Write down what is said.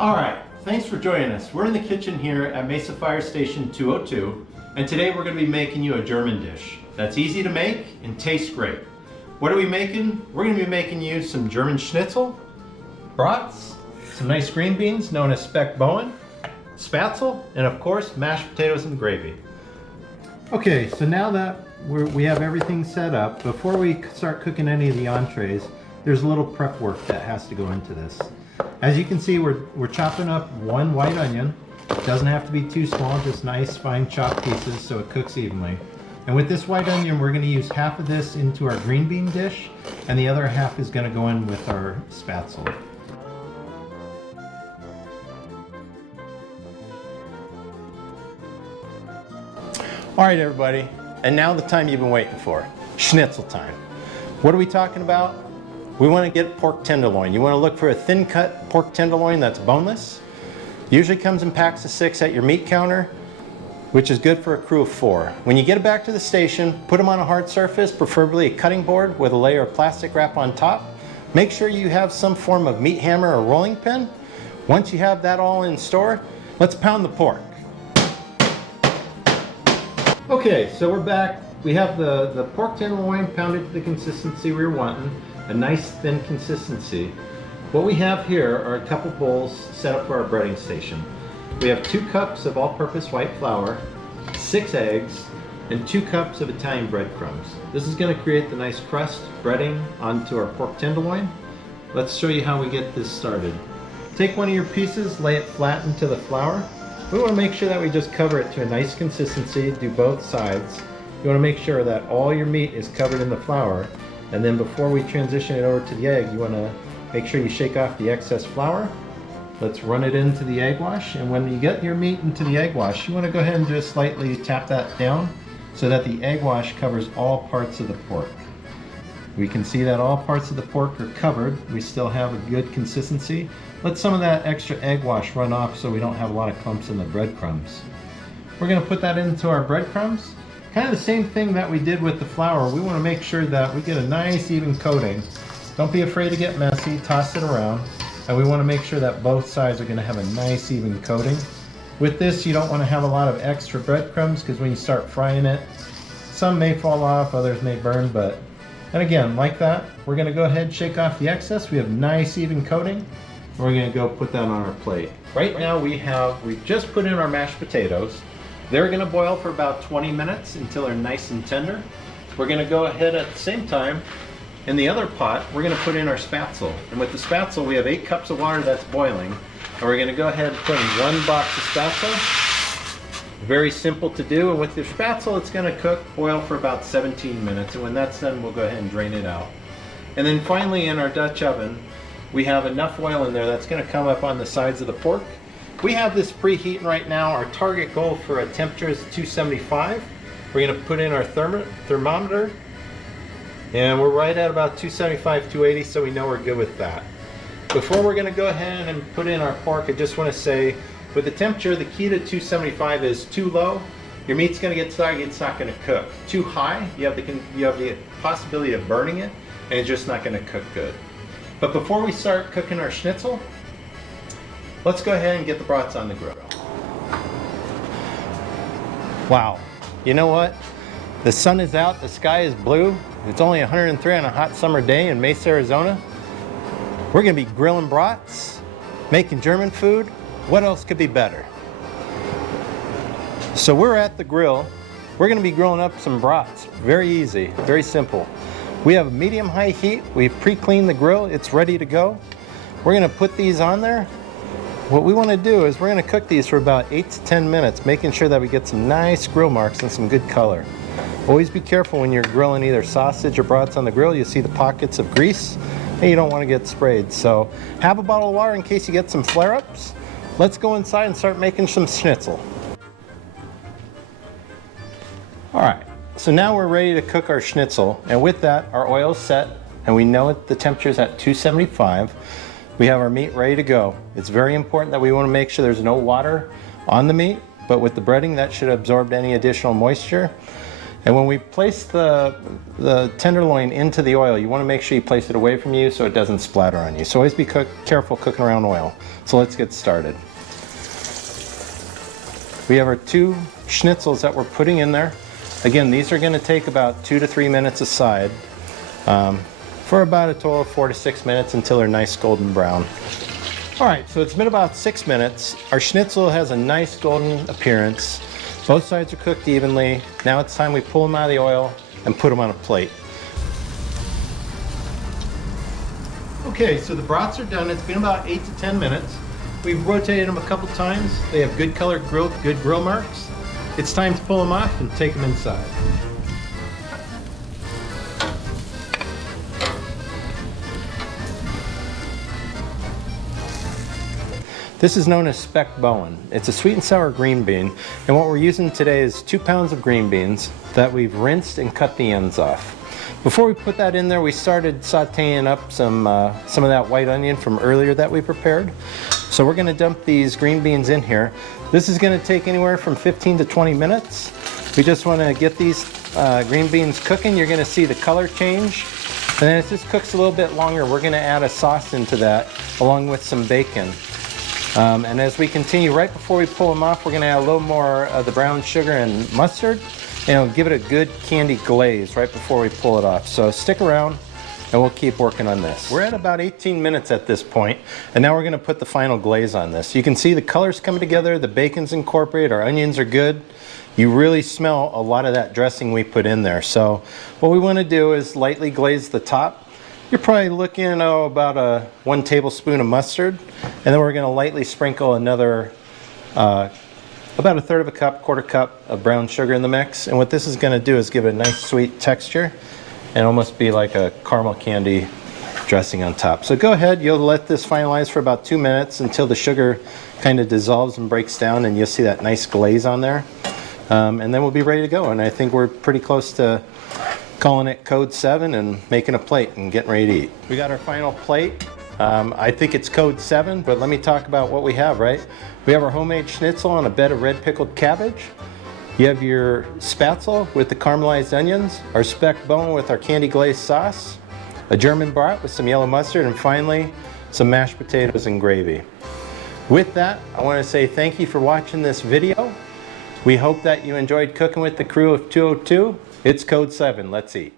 All right, thanks for joining us. We're in the kitchen here at Mesa Fire Station 202, and today we're going to be making you a German dish that's easy to make and tastes great. What are we making? We're going to be making you some German schnitzel, brats, some nice green beans known as speckbohnen, spatzel, and of course mashed potatoes and gravy. Okay, so now that we have everything set up, before we start cooking any of the entrees, there's a little prep work that has to go into this. As you can see, we're chopping up one white onion. It doesn't have to be too small, just nice fine chopped pieces so it cooks evenly. And with this white onion, we're going to use half of this into our green bean dish, and the other half is going to go in with our spatzel. All right, everybody, and now the time you've been waiting for, schnitzel time. What are we talking about? We want to get pork tenderloin. You want to look for a thin cut pork tenderloin that's boneless. Usually comes in packs of 6 at your meat counter, which is good for a crew of 4. When you get it back to the station, put them on a hard surface, preferably a cutting board with a layer of plastic wrap on top. Make sure you have some form of meat hammer or rolling pin. Once you have that all in store, let's pound the pork. Okay, so we're back. We have the pork tenderloin pounded to the consistency we were wanting. A nice thin consistency. What we have here are a couple bowls set up for our breading station. We have 2 cups of all-purpose white flour, 6 eggs, and 2 cups of Italian breadcrumbs. This is going to create the nice crust breading onto our pork tenderloin. Let's show you how we get this started. Take one of your pieces, lay it flat into the flour. We want to make sure that we just cover it to a nice consistency, do both sides. You want to make sure that all your meat is covered in the flour. And then before we transition it over to the egg, you want to make sure you shake off the excess flour. Let's run it into the egg wash. And when you get your meat into the egg wash, you want to go ahead and just slightly tap that down so that the egg wash covers all parts of the pork. We can see that all parts of the pork are covered. We still have a good consistency. Let some of that extra egg wash run off so we don't have a lot of clumps in the breadcrumbs. We're going to put that into our breadcrumbs. Kind of the same thing that we did with the flour. We want to make sure that we get a nice even coating. Don't be afraid to get messy, toss it around. And we want to make sure that both sides are going to have a nice even coating. With this, you don't want to have a lot of extra breadcrumbs because when you start frying it, some may fall off, others may burn, and again, like that, we're going to go ahead and shake off the excess. We have nice even coating. We're going to go put that on our plate. Right now we've just put in our mashed potatoes. They're going to boil for about 20 minutes until they're nice and tender. We're going to go ahead at the same time, in the other pot, we're going to put in our spatzel. And with the spatzel, we have 8 cups of water that's boiling. And we're going to go ahead and put in 1 box of spatzel. Very simple to do. And with your spatzel, it's going to boil for about 17 minutes. And when that's done, we'll go ahead and drain it out. And then finally, in our Dutch oven, we have enough oil in there that's going to come up on the sides of the pork. We have this preheating right now. Our target goal for a temperature is 275. We're going to put in our thermometer, and we're right at about 275, 280, so we know we're good with that. Before we're going to go ahead and put in our pork, I just want to say, with the temperature, the key to 275 is too low, your meat's going to get soggy, it's not going to cook. Too high, you have the possibility of burning it, and it's just not going to cook good. But before we start cooking our schnitzel, let's go ahead and get the brats on the grill. Wow, you know what? The sun is out, the sky is blue. It's only 103 on a hot summer day in Mesa, Arizona. We're gonna be grilling brats, making German food. What else could be better? So we're at the grill. We're gonna be grilling up some brats. Very easy, very simple. We have a medium-high heat. We've pre-cleaned the grill. It's ready to go. We're gonna put these on there. What we want to do is we're going to cook these for about 8 to 10 minutes, making sure that we get some nice grill marks and some good color. Always be careful when you're grilling either sausage or brats on the grill. You see the pockets of grease and you don't want to get sprayed. So have a bottle of water in case you get some flare-ups. Let's go inside and start making some schnitzel. All right, so now we're ready to cook our schnitzel, and with that our oil's set and we know the temperature is at 275. We have our meat ready to go. It's very important that we want to make sure there's no water on the meat, but with the breading that should absorb any additional moisture. And when we place the tenderloin into the oil, you want to make sure you place it away from you so it doesn't splatter on you. So always be careful cooking around oil. So let's get started. We have our 2 schnitzels that we're putting in there. Again, these are going to take about 2 to 3 minutes aside for about a total of 4 to 6 minutes until they're nice golden brown. Alright, so it's been about 6 minutes. Our schnitzel has a nice golden appearance. Both sides are cooked evenly. Now it's time we pull them out of the oil and put them on a plate. Okay, so the brats are done. It's been about 8 to 10 minutes. We've rotated them a couple times. They have good colored good grill marks. It's time to pull them off and take them inside. This is known as speck bowen. It's a sweet and sour green bean, and what we're using today is 2 pounds of green beans that we've rinsed and cut the ends off. Before we put that in there, we started sauteing up some of that white onion from earlier that we prepared. So we're going to dump these green beans in here. This is going to take anywhere from 15 to 20 minutes. We just want to get these green beans cooking. You're going to see the color change. And then as this cooks a little bit longer, we're going to add a sauce into that along with some bacon. And as we continue, right before we pull them off, we're going to add a little more of the brown sugar and mustard, and it'll give it a good candy glaze right before we pull it off. So stick around and we'll keep working on this. We're at about 18 minutes at this point, and now we're going to put the final glaze on this. You can see the colors coming together, the bacon's incorporated, our onions are good. You really smell a lot of that dressing we put in there. So what we want to do is lightly glaze the top. You're probably looking about 1 tablespoon of mustard, and then we're going to lightly sprinkle another about 1/3 of a cup, 1/4 cup of brown sugar in the mix. And what this is going to do is give it a nice sweet texture and almost be like a caramel candy dressing on top. So go ahead, you'll let this finalize for about 2 minutes until the sugar kind of dissolves and breaks down, and you'll see that nice glaze on there. And then we'll be ready to go. And I think we're pretty close to calling it code 7 and making a plate and getting ready to eat. We got our final plate. I think it's code 7, but let me talk about what we have, right? We have our homemade schnitzel on a bed of red pickled cabbage. You have your spatzel with the caramelized onions, our speck bowen with our candy glazed sauce, a German brat with some yellow mustard, and finally some mashed potatoes and gravy. With that, I want to say thank you for watching this video. We hope that you enjoyed cooking with the crew of 202. It's code 7. Let's eat.